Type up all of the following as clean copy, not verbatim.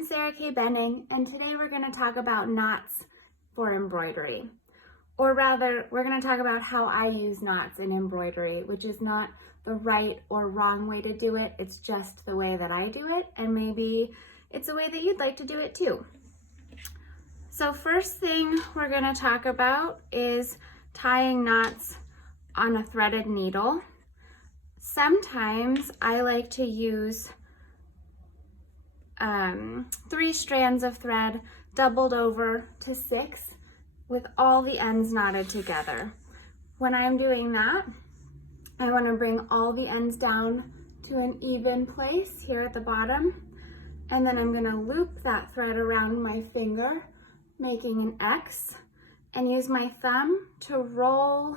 I'm Sarah K. Benning, and today we're going to talk about knots for embroidery. Or rather, we're going to talk about how I use knots in embroidery, which is not the right or wrong way to do it. It's just the way that I do it, and maybe it's a way that you'd like to do it too. So first thing we're going to talk about is tying knots on a threaded needle. Sometimes I like to use 3 strands of thread doubled over to 6 with all the ends knotted together. When I'm doing that, I want to bring all the ends down to an even place here at the bottom, and then I'm going to loop that thread around my finger, making an X, and use my thumb to roll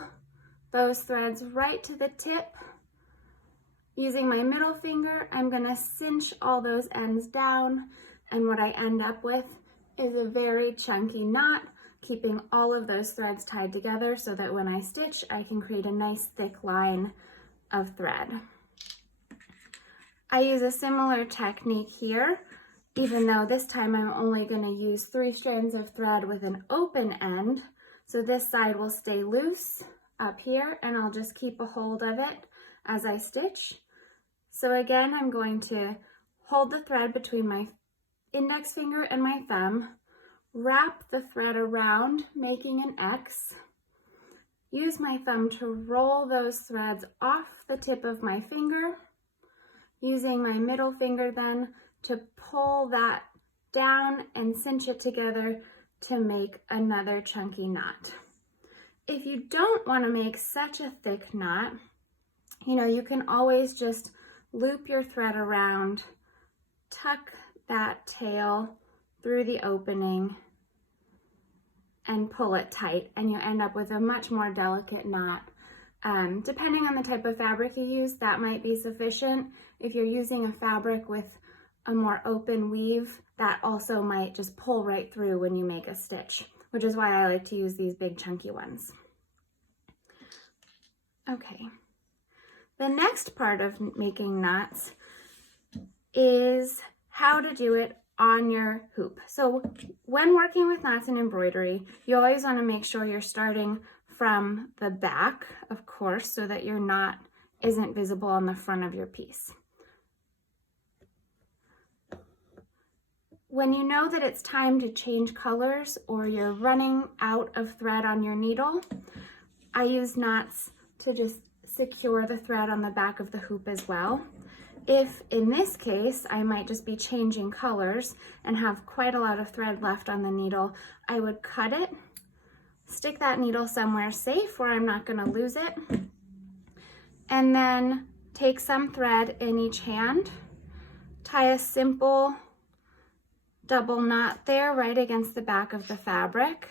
those threads right to the tip. Using my middle finger, I'm going to cinch all those ends down, and what I end up with is a very chunky knot, keeping all of those threads tied together so that when I stitch, I can create a nice thick line of thread. I use a similar technique here, even though this time I'm only going to use 3 strands of thread with an open end, so this side will stay loose up here, and I'll just keep a hold of it as I stitch. So again, I'm going to hold the thread between my index finger and my thumb, wrap the thread around, making an X, use my thumb to roll those threads off the tip of my finger, using my middle finger then to pull that down and cinch it together to make another chunky knot. If you don't want to make such a thick knot, you can always just loop your thread around, tuck that tail through the opening, and pull it tight, and you end up with a much more delicate knot. Depending on the type of fabric you use, that might be sufficient. If you're using a fabric with a more open weave, that also might just pull right through when you make a stitch, which is why I like to use these big chunky ones. Okay. The next part of making knots is how to do it on your hoop. So when working with knots in embroidery, you always want to make sure you're starting from the back, of course, so that your knot isn't visible on the front of your piece. When you know that it's time to change colors or you're running out of thread on your needle, I use knots to just secure the thread on the back of the hoop as well. If in this case, I might just be changing colors and have quite a lot of thread left on the needle, I would cut it, stick that needle somewhere safe where I'm not going to lose it, and then take some thread in each hand, tie a simple double knot there right against the back of the fabric,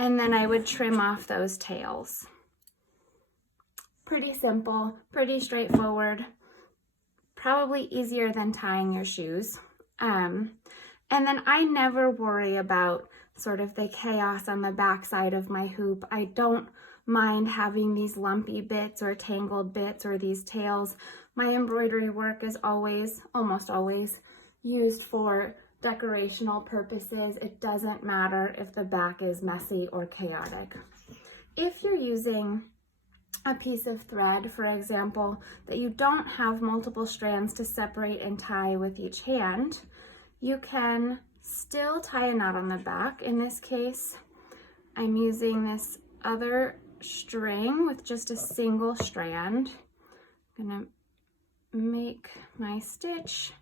and then I would trim off those tails. Pretty simple, pretty straightforward, probably easier than tying your shoes. And then I never worry about sort of the chaos on the back side of my hoop. I don't mind having these lumpy bits or tangled bits or these tails. My embroidery work is always, almost always, used for decorational purposes. It doesn't matter if the back is messy or chaotic. If you're using a piece of thread, for example, that you don't have multiple strands to separate and tie with each hand, you can still tie a knot on the back. In this case, I'm using this other string with just a single strand. I'm gonna make my stitch.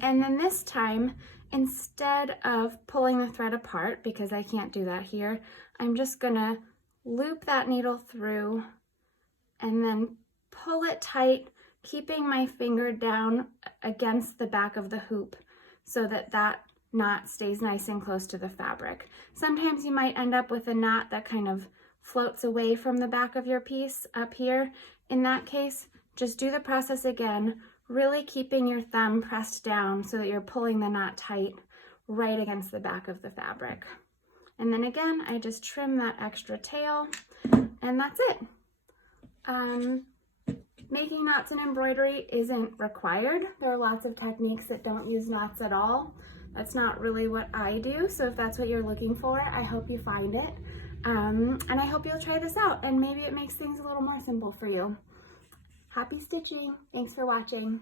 And then this time, instead of pulling the thread apart, because I can't do that here, I'm just gonna loop that needle through and then pull it tight, keeping my finger down against the back of the hoop so that that knot stays nice and close to the fabric. Sometimes you might end up with a knot that kind of floats away from the back of your piece up here. In that case, just do the process again, really keeping your thumb pressed down so that you're pulling the knot tight right against the back of the fabric. And then again, I just trim that extra tail, and that's it. Making knots in embroidery isn't required. There are lots of techniques that don't use knots at all. That's not really what I do, so if that's what you're looking for, I hope you find it. And I hope you'll try this out, and maybe it makes things a little more simple for you. Happy stitching! Thanks for watching.